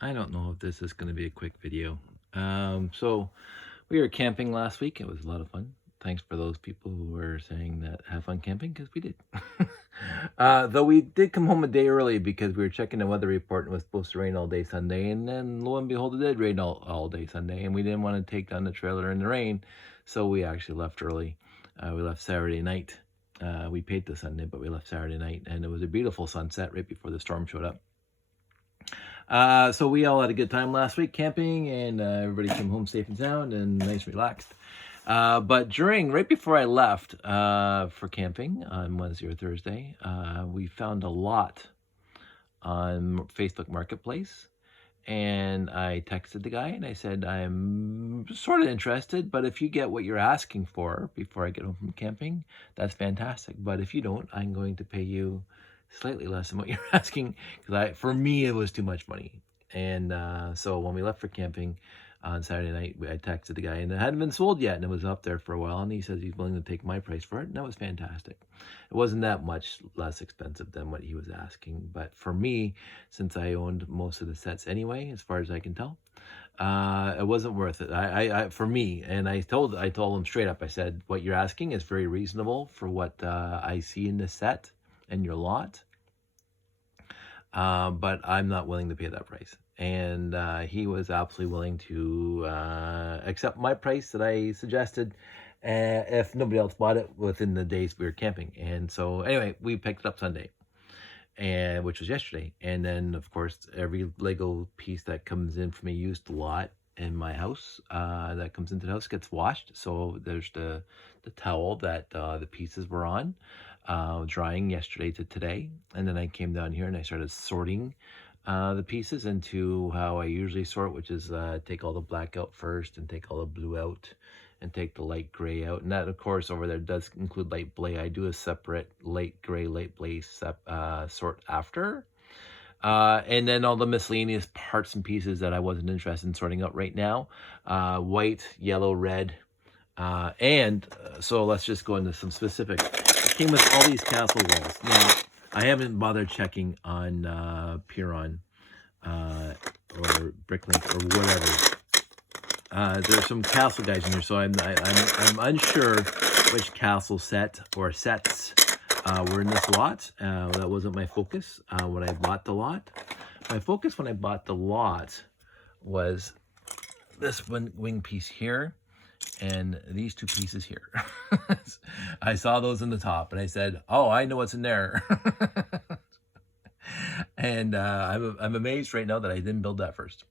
I don't know if this is going to be a quick video. So we were camping last week. It was a lot of fun. Thanks for those people who were saying that have fun camping, because we did. Though we did come home a day early because we were checking the weather report and it was supposed to rain all day Sunday. And then lo and behold, it did rain all day Sunday. And we didn't want to take down the trailer in the rain. So we actually left early. We left Saturday night. We paid the Sunday, but we left Saturday night. And it was a beautiful sunset right before the storm showed up. So we all had a good time last week camping, and everybody came home safe and sound and nice and relaxed. But right before I left for camping on Wednesday or Thursday, we found a lot on Facebook Marketplace. And I texted the guy and I said, I'm sort of interested, but if you get what you're asking for before I get home from camping, that's fantastic. But if you don't, I'm going to pay you slightly less than what you're asking, because for me, it was too much money. And so when we left for camping on Saturday night, I texted the guy, and it hadn't been sold yet, and it was up there for a while, and he says he's willing to take my price for it, and that was fantastic. It wasn't that much less expensive than what he was asking, but for me, since I owned most of the sets anyway, as far as I can tell, it wasn't worth it. For me, and I told him straight up. I said, what you're asking is very reasonable for what I see in the set and your lot, but I'm not willing to pay that price. And he was absolutely willing to accept my price that I suggested if nobody else bought it within the days we were camping. And so anyway, we picked it up Sunday, and which was yesterday. And then of course every Lego piece that comes in from a used lot in my house that comes into the house gets washed. So there's the towel that the pieces were on, drying yesterday to today. And then I came down here and I started sorting the pieces into how I usually sort, which is take all the black out first and take all the blue out and take the light gray out. And that, of course, over there does include light blay. I do a separate light gray, light blay sort after. And then all the miscellaneous parts and pieces that I wasn't interested in sorting out right now. White, yellow, red. So let's just go into some specific. It came with all these castle walls. Now, I haven't bothered checking on Piron or Bricklink or whatever. There's some castle guys in here, so I'm unsure which castle set or sets were in this lot. That wasn't my focus when I bought the lot. My focus when I bought the lot was this wing piece here and these two pieces here. I saw those in the top and I said, oh, I know what's in there. And I'm amazed right now that I didn't build that first.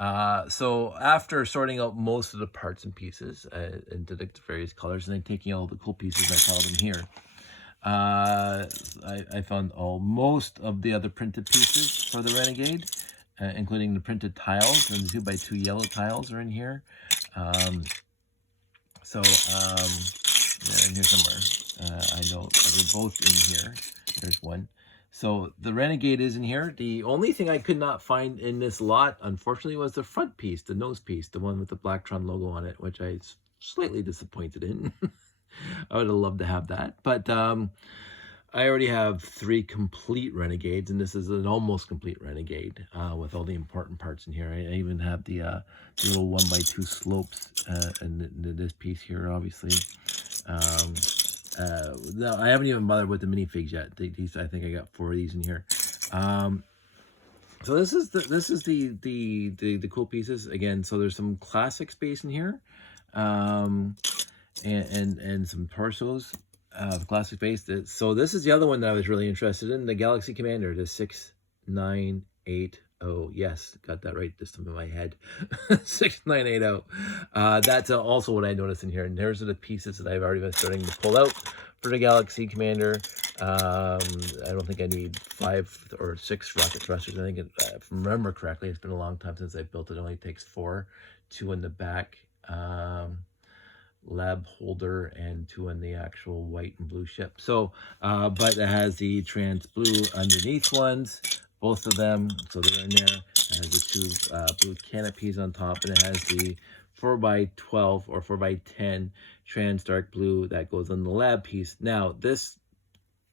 So after sorting out most of the parts and pieces into the various colors, and then taking all the cool pieces, I found them here. I found most of the other printed pieces for the Renegade, including the printed tiles, and the 2x2 yellow tiles are in here. They're in here somewhere. I know they're both in here. There's one. So the Renegade is in here. The only thing I could not find in this lot, unfortunately, was the front piece, the nose piece, the one with the Blacktron logo on it, which I was slightly disappointed in. I would have loved to have that. But I already have 3 complete Renegades, and this is an almost complete Renegade with all the important parts in here. I even have the little 1x2 slopes and this piece here, obviously. No, I haven't even bothered with the minifigs yet. These, I think I got 4 of these in here. So this is the cool pieces again. So there's some classic space in here, and some torsos of classic base. So this is the other one that I was really interested in, the Galaxy Commander, the 6980. Yes, got that right this time in my head. 6980. That's also what I noticed in here. And here's the pieces that I've already been starting to pull out for the Galaxy Commander. I don't think I need 5 or 6 rocket thrusters. I think, if I remember correctly, it's been a long time since I built it. It only takes 4, 2 in the back lab holder and 2 in the actual white and blue ship. So, but it has the trans blue underneath ones, both of them. So they're in there. It has the 2 blue canopies on top, and it has the 4x12 or 4x10 trans dark blue that goes on the lab piece. Now, this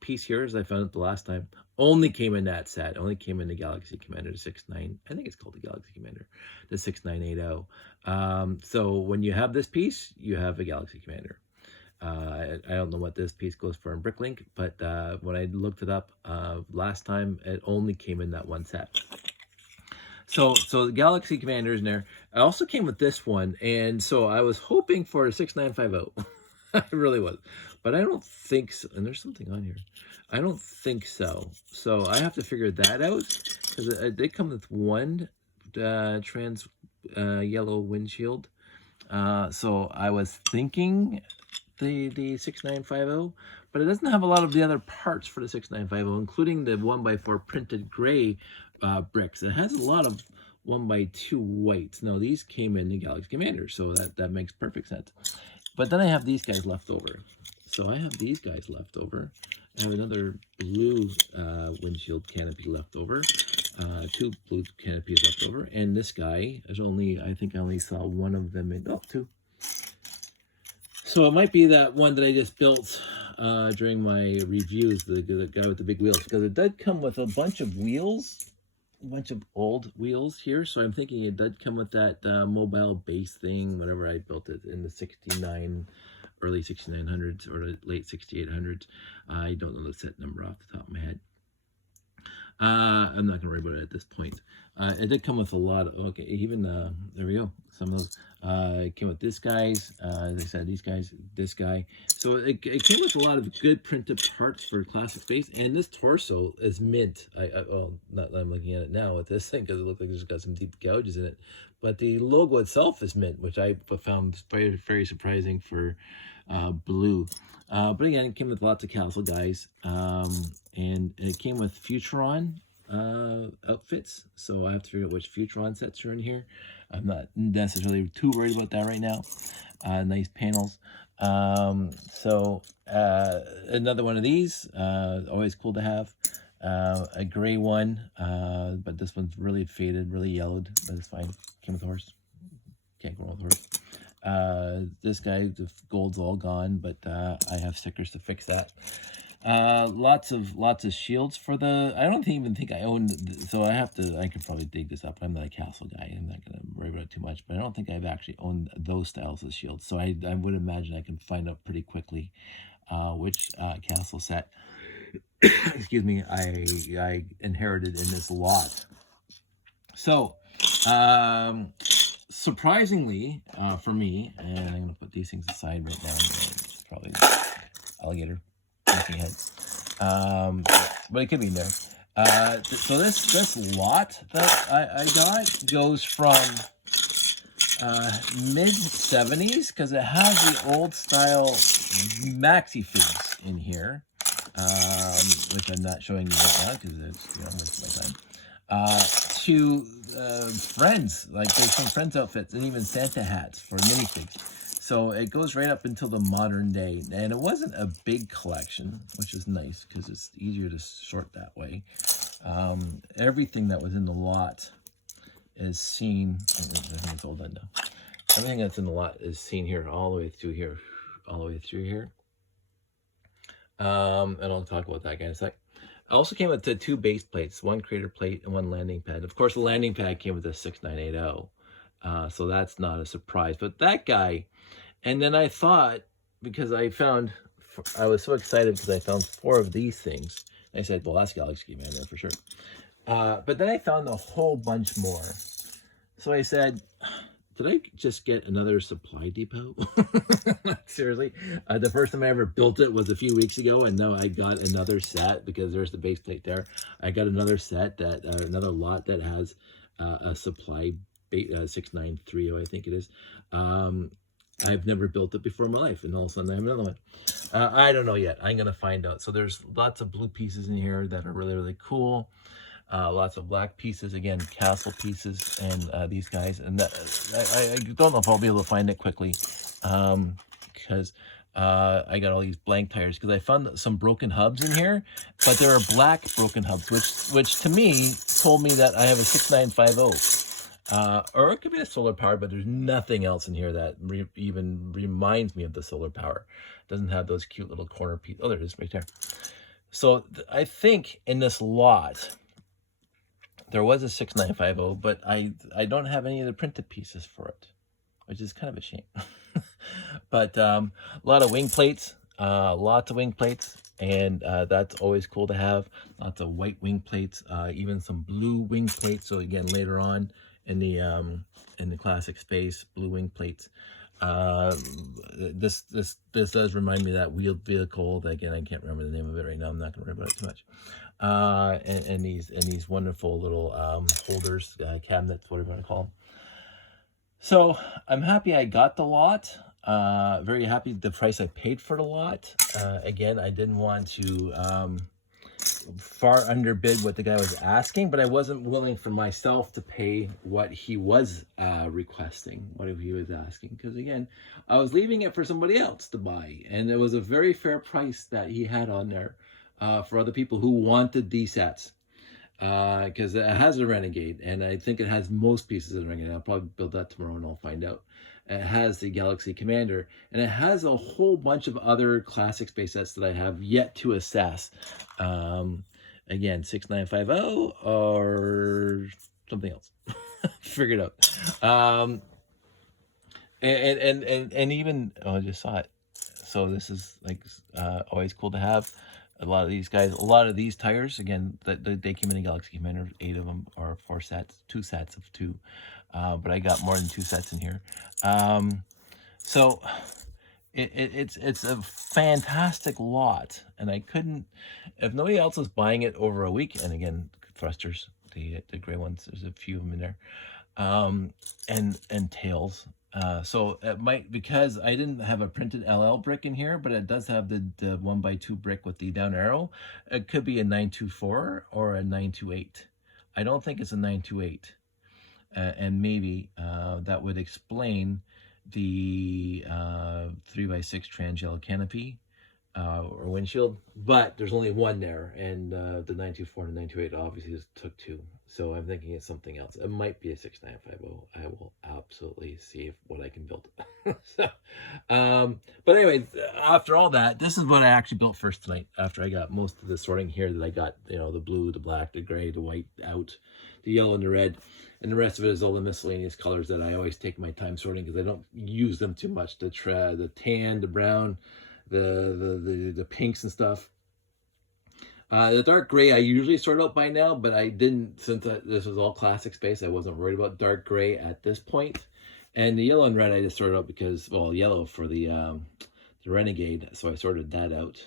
piece here, as I found it the last time, only came in that set. Only came in the Galaxy Commander 69. I think it's called the Galaxy Commander, the 6980. So when you have this piece, you have a Galaxy Commander. I don't know what this piece goes for in Bricklink, but when I looked it up last time, it only came in that one set. So the Galaxy Commander is in there. I also came with this one, and so I was hoping for a 6950. I really was, but I don't think so. And there's something on here. I don't think so. So I have to figure that out, because they come with one trans yellow windshield. So I was thinking the 6950, but it doesn't have a lot of the other parts for the 6950, including the 1x4 printed gray bricks. It has a lot of 1x2 whites. Now these came in the Galaxy Commander, so that makes perfect sense. But then I have these guys left over. So I have these guys left over. I have another blue windshield canopy left over. 2 blue canopies left over. And this guy, there's only, I think I only saw one of them in, oh, 2. So it might be that one that I just built during my reviews, the guy with the big wheels, because it did come with a bunch of wheels, a bunch of old wheels here. So I'm thinking it did come with that mobile base thing, whatever I built it in the 69, early 6900s or late 6800s. I don't know the set number off the top of my head. I'm not going to worry about it at this point. It did come with a lot of, okay, even, there we go. Some of those, it came with this guy's, as I said, these guys, this guy. So it came with a lot of good printed parts for classic space. And this torso is mint. Well, not that I'm looking at it now with this thing, because it looks like it's got some deep gouges in it. But the logo itself is mint, which I found very, very surprising for blue. But again, it came with lots of Castle guys, and it came with Futuron outfits, so I have to figure out which Futuron sets are in here. I'm not necessarily too worried about that right now. Nice panels. So another one of these, always cool to have. A gray one, but this one's really faded, really yellowed, but it's fine. Came with a horse. Can't go wrong with a horse. This guy, the gold's all gone, but I have stickers to fix that. Lots of shields for the, I don't even think I own, so I could probably dig this up. I'm not a Castle guy. I'm not going to worry about it too much, but I don't think I've actually owned those styles of shields. So I would imagine I can find out pretty quickly which Castle set, excuse me, I inherited in this lot. So, surprisingly for me, and I'm going to put these things aside right now. It's probably alligator looking ahead, but it could be in there. So this lot that I got goes from mid-70s, because it has the old style maxi figs in here, which I'm not showing you right now because it's, you know, wasting my time. To friends, like there's some friends outfits and even Santa hats for minifigs. So it goes right up until the modern day, and it wasn't a big collection, which is nice because it's easier to sort that way. Everything that was in the lot is seen. I think it's all done now. Everything that's in the lot is seen here, all the way through here, all the way through here. And I'll talk about that guy in a sec. I also came with the 2 base plates, 1 crater plate and 1 landing pad. Of course, the landing pad came with a 6980, so that's not a surprise. But that guy, and then I thought, because I was so excited because I found 4 of these things. I said, well, that's Galaxy Commander for sure. But then I found a whole bunch more. So I said, did I just get another supply depot? Seriously, the first time I ever built it was a few weeks ago, and now I got another set because there's the base plate there. I got another set that, another lot that has a supply 6930, I think it is. I've never built it before in my life, and all of a sudden I have another one. I don't know yet. I'm gonna find out. So there's lots of blue pieces in here that are really, really cool. Lots of black pieces, again, Castle pieces, and these guys. And that, I don't know if I'll be able to find it quickly, because I got all these blank tires, because I found some broken hubs in here, but there are black broken hubs, which to me told me that I have a 6950. Or it could be a solar power, but there's nothing else in here that even reminds me of the solar power. It doesn't have those cute little corner pieces. Oh, there it is right there. So I think in this lot, there was a 6950, but I don't have any of the printed pieces for it, which is kind of a shame. But a lot of wing plates, lots of wing plates, and that's always cool to have. Lots of white wing plates, even some blue wing plates. So again, later on in the classic space, blue wing plates. This does remind me of that wheeled vehicle. That, again, I can't remember the name of it right now. I'm not going to worry about it too much. And these wonderful little holders, cabinets, whatever you want to call them. So I'm happy I got the lot. Very happy the price I paid for the lot. Again, I didn't want to far underbid what the guy was asking, but I wasn't willing for myself to pay what he was requesting, what he was asking, because again, I was leaving it for somebody else to buy, and it was a very fair price that he had on there for other people who wanted these sets, because it has a Renegade, and I think it has most pieces of the Renegade. I'll probably build that tomorrow and I'll find out. It has the Galaxy Commander, and it has a whole bunch of other classic space sets that I have yet to assess. Again, 6950 or something else. Figure it out. And even, oh, I just saw it. So this is like always cool to have. A lot of these guys, a lot of these tires, again, they came in a Galaxy Commander, 8 of them, or 4 sets, 2 sets of 2. But I got more than 2 sets in here. So it's a fantastic lot, and I couldn't, if nobody else was buying it over a week, and again, thrusters, the gray ones, there's a few of them in there, and tails. So it might, because I didn't have a printed LL brick in here, but it does have the 1x2 brick with the down arrow. It could be a 924 or a 928. I don't think it's a 928. And maybe that would explain the 3x6 trans yellow canopy or windshield, but there's only one there, and the 924 and 928 obviously just took 2, so I'm thinking it's something else. It might be a 6950. I will absolutely see what I can build. So, but anyway, after all that, this is what I actually built first tonight, after I got most of the sorting here that I got, you know, the blue, the black, the gray, the white out, the yellow and the red, and the rest of it is all the miscellaneous colors that I always take my time sorting because I don't use them too much. The tan, the brown, the pinks and stuff. The dark gray I usually sort out by now, but I didn't, since this was all classic space. I wasn't worried about dark gray at this point. And the yellow and red I just sorted out because, well, yellow for the Renegade, so I sorted that out.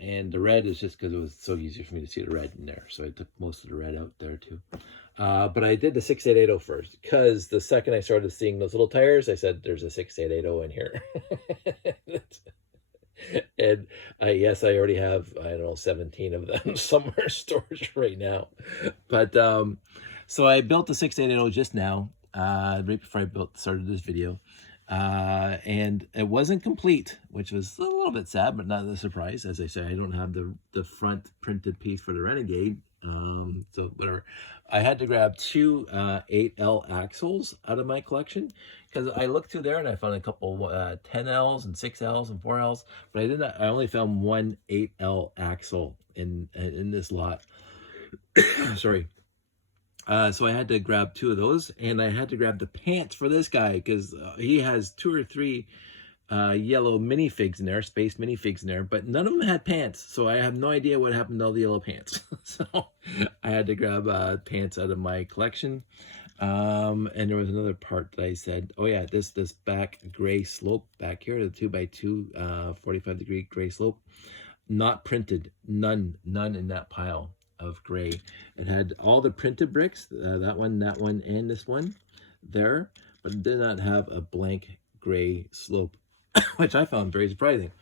And the red is just because it was so easy for me to see the red in there, so I took most of the red out there too. But I did the 6880 first, because the second I started seeing those little tires, I said there's a 6880 in here. And yes, I already have, I don't know, 17 of them somewhere in storage right now. But so I built the 6880 just now, right before I started this video. And it wasn't complete, which was a little bit sad, but not a surprise. As I say, I don't have the front printed piece for the Renegade. So whatever. I had to grab 2 8L axles out of my collection, because I looked through there and I found a couple 10Ls and 6Ls and 4Ls, but I only found 1 8L axle in this lot. Sorry. So I had to grab 2 of those, and I had to grab the pants for this guy because he has 2 or 3 yellow minifigs in there, space minifigs in there, but none of them had pants, so I have no idea what happened to all the yellow pants. So I had to grab pants out of my collection. And there was another part that I said, oh yeah, this back gray slope back here, the 2x2 45-degree gray slope, not printed, none in that pile of gray. It had all the printed bricks, that one, and this one there, but it did not have a blank gray slope, which I found very surprising.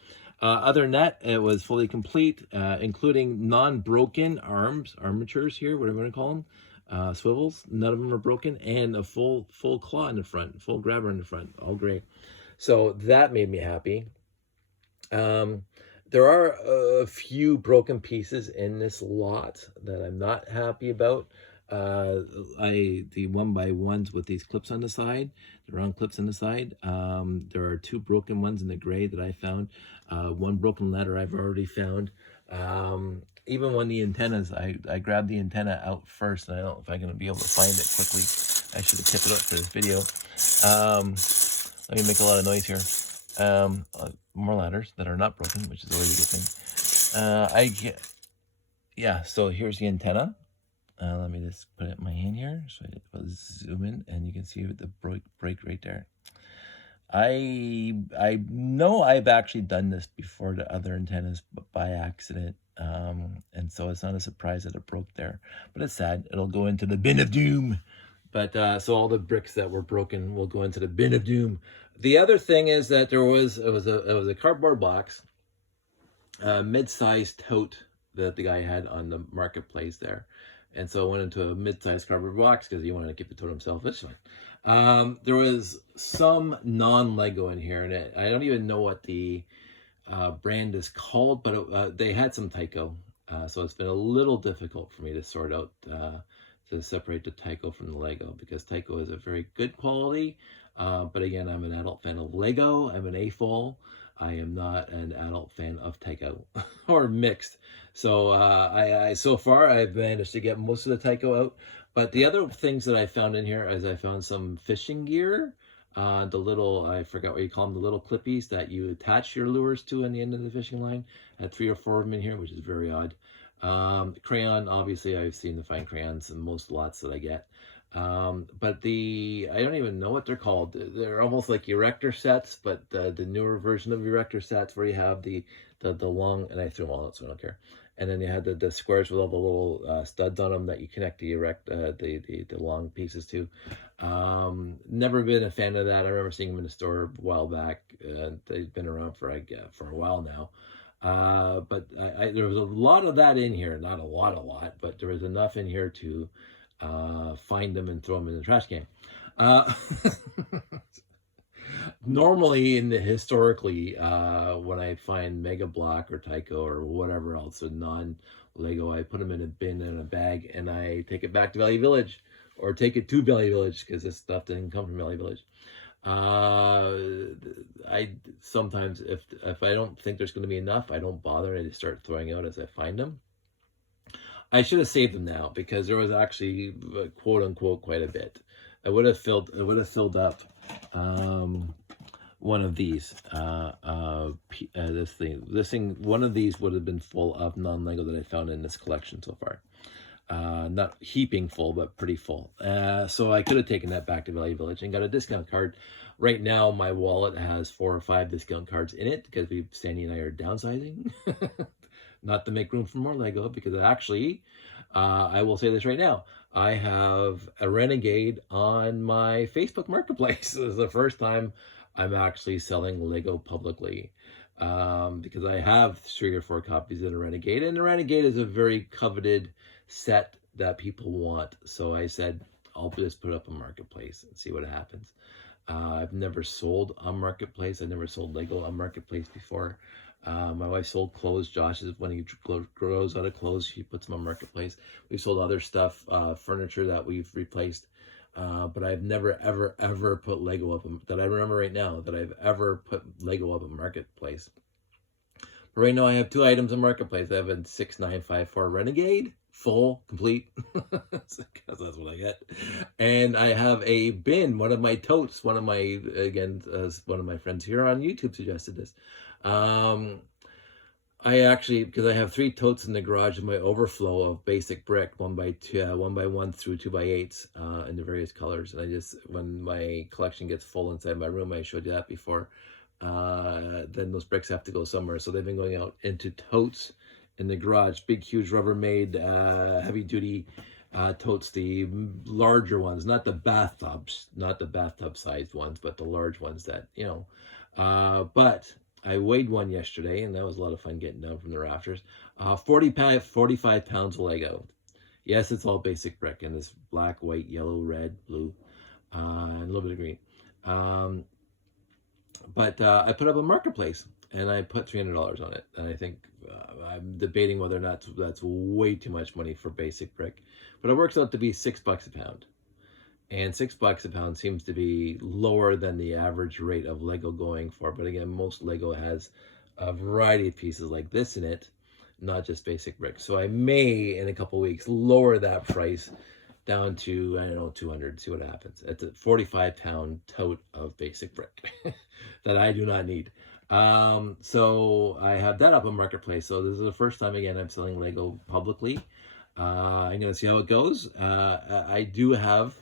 Other than that, it was fully complete, including non-broken armatures here, whatever you want to call them, swivels. None of them are broken, and a full claw in the front, full grabber in the front, all gray. So that made me happy. There are a few broken pieces in this lot that I'm not happy about. The 1x1s with these clips on the side, the round clips on the side. There are 2 broken ones in the gray that I found. 1 broken ladder I've already found. Even when the antennas, I grabbed the antenna out first, and I don't know if I'm going to be able to find it quickly. I should have tipped it up for this video. Let me make a lot of noise here. More ladders that are not broken, which is always a good thing. Yeah, so here's the antenna. Let me just put it in my hand here. So I zoom in, and you can see the break right there. I know I've actually done this before to other antennas, but by accident. And so it's not a surprise that it broke there. But it's sad. It'll go into the bin of doom. But so all the bricks that were broken will go into the bin of doom. The other thing is that it was a cardboard box, mid-sized tote that the guy had on the marketplace there. And so I went into a mid-sized cardboard box because he wanted to keep the tote himself. That's fine. There was some non-Lego in here, and I don't even know what the brand is called, but they had some Tyco. So it's been a little difficult for me to sort out, to separate the Tyco from the Lego, because Tyco is a very good quality. But again, I'm an adult fan of Lego. I'm an AFOL. I am not an adult fan of Tyco or mixed. So so far I've managed to get most of the Tyco out. But the other things that I found in here is I found some fishing gear. The little, I forgot what you call them, the little clippies that you attach your lures to on the end of the fishing line. I had 3 or 4 of them in here, which is very odd. Crayon, obviously I've seen the fine crayons in most lots that I get. But I don't even know what they're called. They're almost like erector sets, but the newer version of erector sets, where you have the long, and I threw them all out, so I don't care. And then you had the squares with all the little studs on them that you connect the the long pieces to. Never been a fan of that. I remember seeing them in the store a while back. They've been around for a while now. But there was a lot of that in here. Not a lot, but there was enough in here to find them and throw them in the trash can. Normally, historically, when I find Mega Block or Tyco or whatever else, a non-Lego, I put them in a bin and a bag, and I take it back to Valley Village, or take it to Valley Village, because this stuff didn't come from Valley Village. I sometimes, if I don't think there's going to be enough, I don't bother. I just start throwing out as I find them. I should have saved them now, because there was actually, quote unquote, quite a bit. It would have filled up one of these. This thing, one of these would have been full of non-Lego that I found in this collection so far. Not heaping full, but pretty full. So I could have taken that back to Valley Village and got a discount card. Right now, my wallet has 4 or 5 discount cards in it, because Sandy and I are downsizing. Not to make room for more Lego, because actually, I will say this right now, I have a Renegade on my Facebook Marketplace. This is the first time I'm actually selling Lego publicly, because I have 3 or 4 copies of the Renegade, and the Renegade is a very coveted set that people want. So I said, I'll just put it up on Marketplace and see what happens. I've never sold on Marketplace. I've never sold Lego on Marketplace before. My wife sold clothes. Josh is, when he grows out of clothes, he puts them on Marketplace. We've sold other stuff, furniture that we've replaced. But I've never, ever put Lego up, that I remember right now, that I've ever put Lego up on Marketplace. But right now I have 2 items on Marketplace. I have a 6954 Renegade, full, complete, because that's what I get. And I have a bin, one of my totes, one of my friends here on YouTube suggested this. I actually, because I have 3 totes in the garage in my overflow of basic brick, 1x2, 1x1 through 2x8s, in the various colors. And when my collection gets full inside my room, I showed you that before, then those bricks have to go somewhere. So they've been going out into totes in the garage, big, huge Rubbermaid, heavy-duty totes, the larger ones, not the bathtub sized ones, but the large ones that, but I weighed one yesterday, and that was a lot of fun getting down from the rafters. 45 pounds of Lego. Yes, it's all basic brick, and it's black, white, yellow, red, blue, and a little bit of green. But I put up a Marketplace, and I put $300 on it. And I think I'm debating whether or not that's way too much money for basic brick. But it works out to be $6 a pound. And $6 a pound seems to be lower than the average rate of Lego going for. But again, most Lego has a variety of pieces like this in it. not just basic brick. So I may, in a couple weeks, lower that price down to, I don't know, 200, see what happens. It's a 45-pound tote of basic brick that I do not need. So I have that up on Marketplace. So this is the first time, again, I'm selling Lego publicly. I'm going to see how it goes. I do have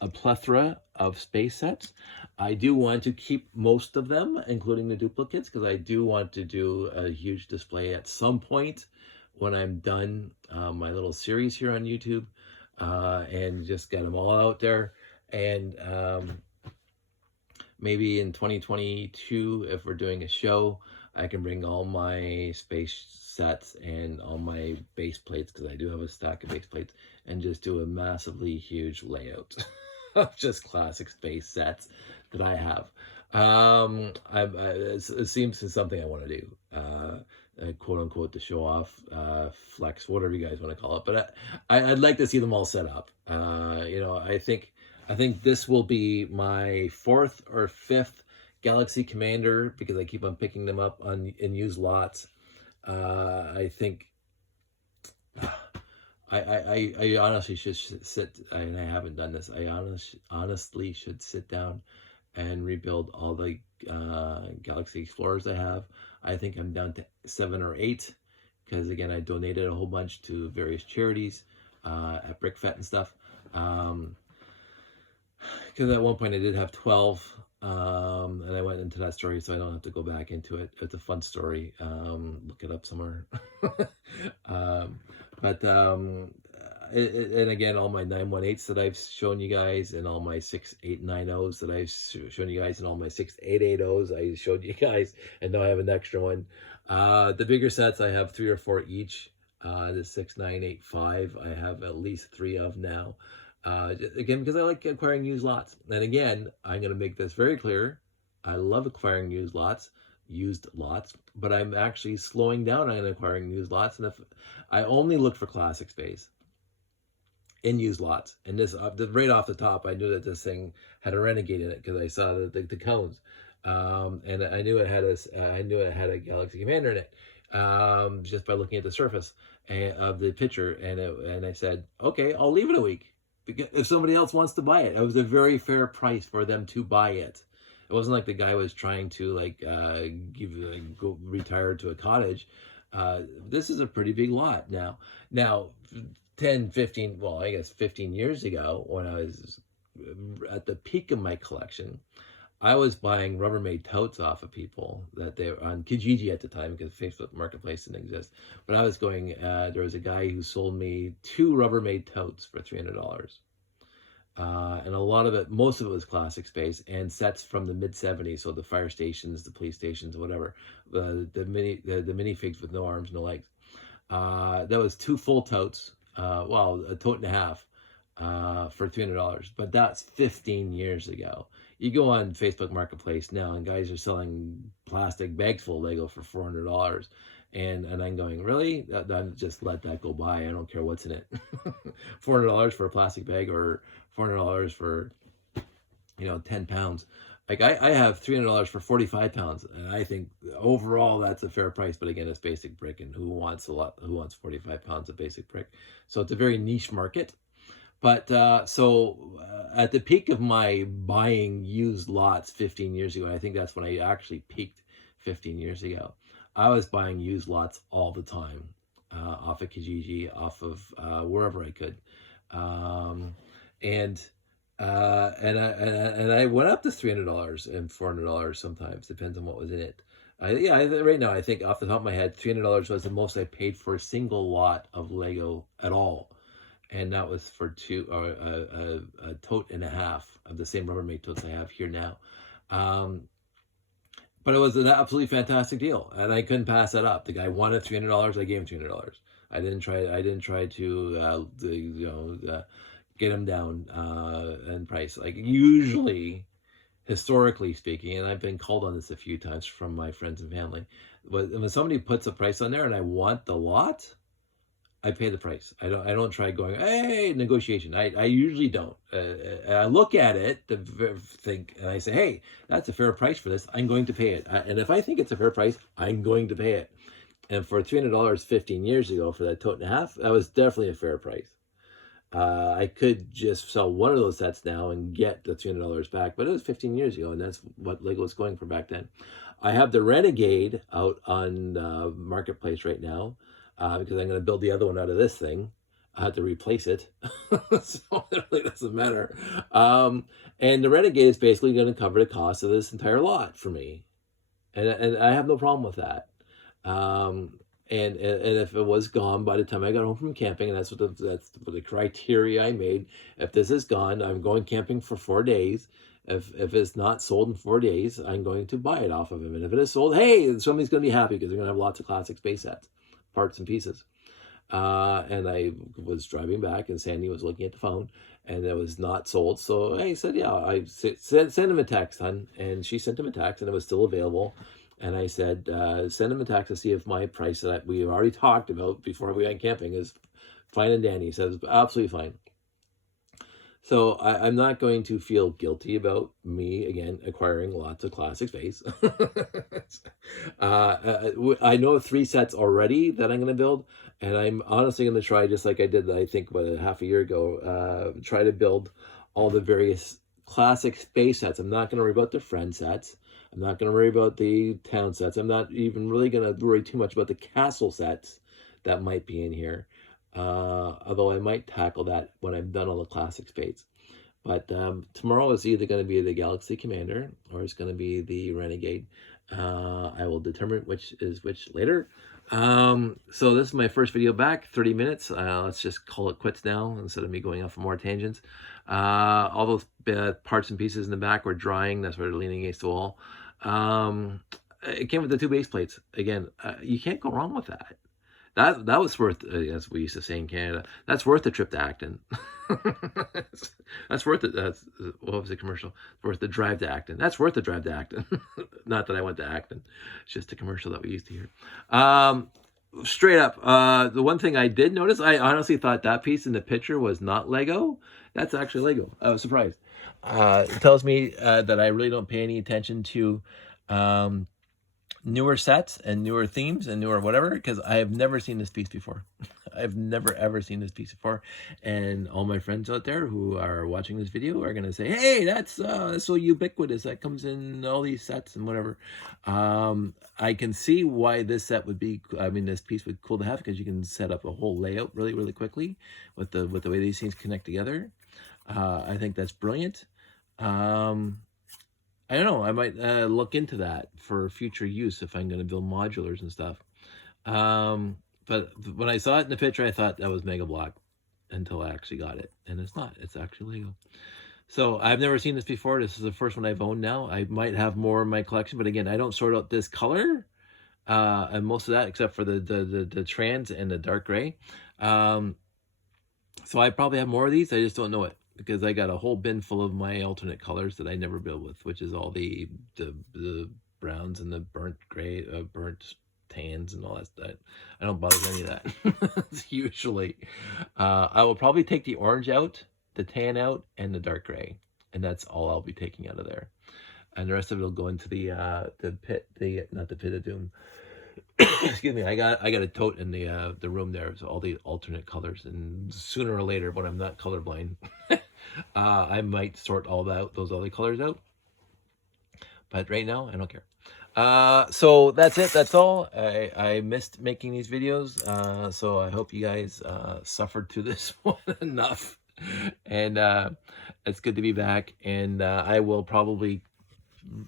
a plethora of space sets. I do want to keep most of them, including the duplicates, because I do want to do a huge display at some point when I'm done my little series here on YouTube, and just get them all out there. And maybe in 2022, if we're doing a show, I can bring all my space sets and all my base plates, because I do have a stack of base plates, and just do a massively huge layout of just classic space sets that I have. It seems something I want to do, quote unquote, to show off, flex, whatever you guys want to call it. But I'd like to see them all set up. I think this will be my 4th or 5th Galaxy Commander, because I keep on picking them up in used lots. I think I honestly should sit, and I haven't done this. I honestly should sit down and rebuild all the Galaxy Explorers I have. I think I'm down to 7 or 8, because again, I donated a whole bunch to various charities at BrickFet and stuff. Because at one point I did have 12, and I went into that story, so I don't have to go back into it. It's a fun story. Look it up somewhere. And again, all my 918s that I've shown you guys, and all my 6890s that I've shown you guys, and all my 6880s I showed you guys, and now I have an extra one. The bigger sets, I have 3 or 4 each. The 6985, I have at least 3 of now. Again, because I like acquiring used lots. And again, I'm going to make this very clear. I love acquiring used lots, but I'm actually slowing down on acquiring used lots. And if I only look for classic space in used lots, and this right off the top, I knew that this thing had a Renegade in it, because I saw the cones, and I knew it had a Galaxy Commander in it, just by looking at the surface of the picture. And I said, okay, I'll leave it a week, because if somebody else wants to buy it. It was a very fair price for them to buy it. It wasn't like the guy was trying to go retire to a cottage. This is a pretty big lot now. 10, 15, well, I guess 15 years ago, when I was at the peak of my collection, I was buying Rubbermaid totes off of people that they were on Kijiji at the time, because Facebook Marketplace didn't exist. But I was going, there was a guy who sold me 2 Rubbermaid totes for $300. And a lot of it, most of it was classic space and sets from the mid-70s. So the fire stations, the police stations, whatever, the minifigs with no arms, no legs. That was 2 full totes, well, a tote and a half, for $300. But that's 15 years ago. You go on Facebook Marketplace now, and guys are selling plastic bags full of Lego for $400. And I'm going, really? I'll just let that go by. I don't care what's in it. $400 for a plastic bag, or $400 for, 10 pounds. Like, I have $300 for 45 pounds, and I think overall that's a fair price. But again, it's basic brick, and who wants 45 pounds of basic brick? So it's a very niche market. But at the peak of my buying used lots 15 years ago, and I think that's when I actually peaked 15 years ago, I was buying used lots all the time, off of Kijiji, off of wherever I could, and I went up to $300 and $400 sometimes, depends on what was in it. Right now I think off the top of my head, $300 was the most I paid for a single lot of Lego at all. And that was for a tote and a half of the same Rubbermaid totes I have here now. But it was an absolutely fantastic deal, and I couldn't pass that up. The guy wanted $300. I gave him $300. I didn't try to get him down in price. Like, usually, historically speaking, and I've been called on this a few times from my friends and family, but when somebody puts a price on there and I want the lot, I pay the price. I don't try going, hey, negotiation. I usually don't. I look at it to think, and I say, hey, that's a fair price for this. I'm going to pay it. And if I think it's a fair price, I'm going to pay it. And for $300 15 years ago for that tote and a half, that was definitely a fair price. I could just sell one of those sets now and get the $300 back, but it was 15 years ago, and that's what Lego was going for back then. I have the Renegade out on Marketplace right now because I'm going to build the other one out of this thing. I had to replace it, so it really doesn't matter. And the Renegade is basically going to cover the cost of this entire lot for me, and I have no problem with that. And if it was gone by the time I got home from camping, and that's what the criteria I made. If this is gone, I'm going camping for 4 days. If it's not sold in 4 days, I'm going to buy it off of him. And if it is sold, hey, somebody's going to be happy because they're going to have lots of classic space sets, parts and pieces. And I was driving back, and Sandy was looking at the phone, and it was not sold. So I said, yeah, I sent him a text, hon, and she sent him a text, and it was still available. And I said, send him a text to see if my price that we have already talked about before we went camping is fine and dandy. He says, absolutely fine. So I'm not going to feel guilty about me, again, acquiring lots of classic space. I know of 3 sets already that I'm going to build, and I'm honestly going to try, just like I did, I think, about half a year ago, try to build all the various classic space sets. I'm not going to worry about the friend sets. I'm not going to worry about the town sets. I'm not even really going to worry too much about the castle sets that might be in here. Although I might tackle that when I've done all the classic spades. But tomorrow is either going to be the Galaxy Commander or it's going to be the Renegade. I will determine which is which later. So this is my first video back, 30 minutes. Let's just call it quits now instead of me going off for more tangents. All those parts and pieces in the back were drying. That's why they're leaning against the wall. It came with the 2 base plates. Again, you can't go wrong with that. That was worth, as we used to say in Canada, that's worth the trip to Acton. That's worth it. That's, what was the commercial? It's worth the drive to Acton. That's worth the drive to Acton. Not that I went to Acton. It's just a commercial that we used to hear. Straight up, the one thing I did notice, I honestly thought that piece in the picture was not Lego. That's actually Lego. I was surprised. It tells me that I really don't pay any attention to newer sets and newer themes and newer whatever, because I have never seen this piece before. I've never ever seen this piece before, and all my friends out there who are watching this video are gonna say, hey, that's so ubiquitous, that comes in all these sets and whatever. I can see why this set would be, I mean, this piece would be cool to have, because you can set up a whole layout really quickly with the way these things connect together. I think that's brilliant. I don't know, I might look into that for future use if I'm going to build modulars and stuff. But when I saw it in the picture, I thought that was Mega Block until I actually got it. And it's not. It's actually Lego. So I've never seen this before. This is the first one I've owned now. I might have more in my collection. But again, I don't sort out this color and most of that, except for the trans and the dark gray. So I probably have more of these. I just don't know it, because I got a whole bin full of my alternate colors that I never build with, which is all the browns and the burnt gray, burnt tans and all that stuff. I don't bother with any of that. Usually. I will probably take the orange out, the tan out, and the dark gray. And that's all I'll be taking out of there. And the rest of it will go into the pit, not the pit of doom. Excuse me, I got a tote in the room there, so all the alternate colors, and sooner or later, when I'm not colorblind, I might sort all those other colors out. But right now, I don't care. So that's it. That's all. I missed making these videos, so I hope you guys suffered through this one enough. And it's good to be back. And I will probably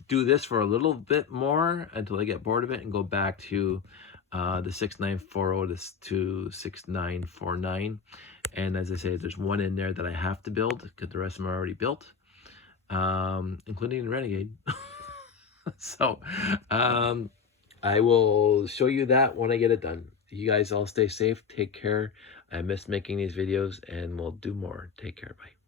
do this for a little bit more until I get bored of it and go back to the 6940 to 6949. And as I say, there's one in there that I have to build because the rest of them are already built, including the Renegade. So I will show you that when I get it done. You guys all stay safe. Take care. I miss making these videos, and we'll do more. Take care. Bye.